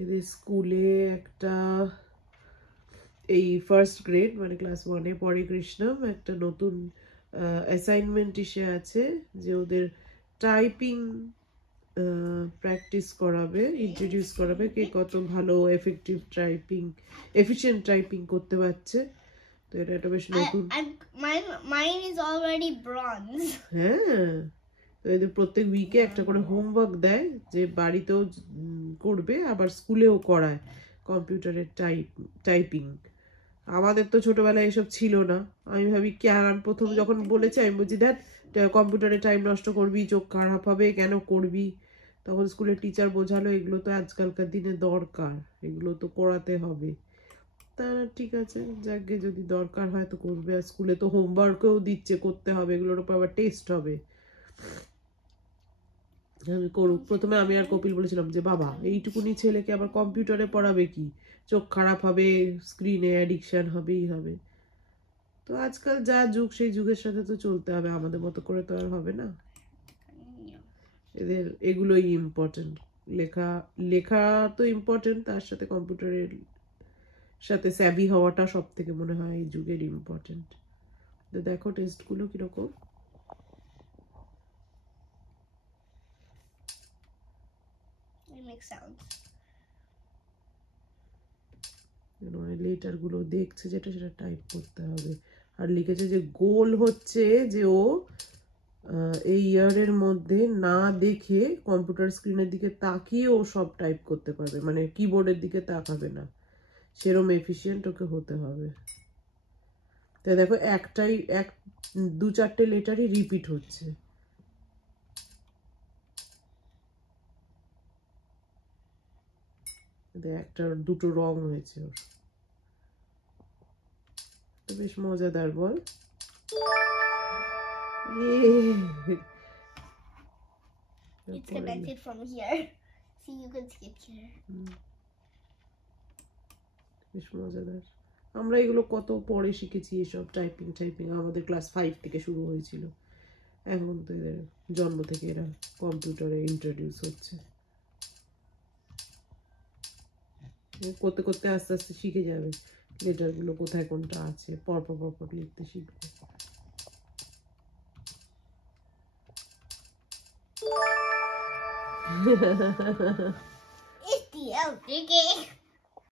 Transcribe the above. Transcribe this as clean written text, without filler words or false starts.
এদের স্কুলে একটা এই ফার্স্ট গ্রেড মানে ক্লাস 1-এ পড়ে কৃষ্ণম, একটা নতুন অ্যাসাইনমেন্ট এসে আছে যে ওদের টাইপিং প্র্যাকটিস করাবে, ইন্ট্রোডিউস করাবে কে কত ভালো এফিশিয়েন্ট টাইপিং করতে পারছে। তো এটা একটা বেশ নতুন। Mine is already bronze. হ্যাঁ, তো এদের প্রত্যেক উইকে একটা করে হোমওয়ার্ক দেয় যে বাড়িতেও করবে, আবার স্কুলেও করায় কম্পিউটারের টাইপিং। আমাদের তো ছোটবেলায় এসব ছিল না। আমি ভাবি আমি প্রথম যখন বলেছি আমি বলছি দেখ কম্পিউটারে টাইম নষ্ট করবি, চোখ খারাপ হবে, কেন করবি। তখন স্কুলের টিচার বোঝালো এগুলো তো আজকালকার দিনে দরকার, এগুলো তো করাতে হবে। তা ঠিক আছে, যাকে যদি দরকার হয় তো করবে। আর স্কুলে তো হোমওয়ার্কও দিচ্ছে করতে হবে, এগুলোর উপর আবার টেস্ট হবে। আমি করুক। প্রথমে আমি আর কপিল বলেছিলাম যে বাবা এইটুকুনি ছেলেকে আবার কম্পিউটারে পড়াবে কি, চোখ খারাপ হবে, স্ক্রিনে অ্যাডিকশন হবেই হবে। তো আজকাল যা যুগ সেই যুগের সাথে তো চলতে হবে, আমাদের মতো করে তো আর হবে না। এদের এগুলোই ইম্পর্টেন্ট। লেখা লেখা তো ইম্পর্টেন্ট, তার সাথে কম্পিউটারের সাথে স্যাভি হওয়াটা সব থেকে মনে হয় এই যুগের ইম্পর্টেন্ট। তো দেখো টেস্টগুলো কিরকম। লেটার গুলো দেখছে যেটা সেটা টাইপ করতে হবে। আর লিখেছে যে গোল হচ্ছে যে ও এই ইয়ারের মধ্যে না দেখে কম্পিউটার স্ক্রিনের দিকে তাকিয়ে ও সব টাইপ করতে পারবে, মানে কিবোর্ডের দিকে তাকাবে না, সেরম এফিশিয়েন্ট ওকে হতে হবে। তাই দেখো একটাই 2-4টে লেটারই রিপিট হচ্ছে। একটা দুটো রং হয়েছে ওর। বেশ মজাদার বল। It's connected from here. See, you can skip here. বেশ মজাদার। আমরা এগুলো কত পরে শিখেছি, এসব টাইপিং আমাদের ক্লাস 5 থেকে শুরু হয়েছিল। এখন তো এদের জন্ম থেকে এরা কম্পিউটারে ইন্ট্রোডিউস হচ্ছে। করতে করতে আস্তে আস্তে শিখে যাবে লেটারগুলো কোথায় কোনটা আছে, পরপর লিখতে শিখবে। It's the LPG.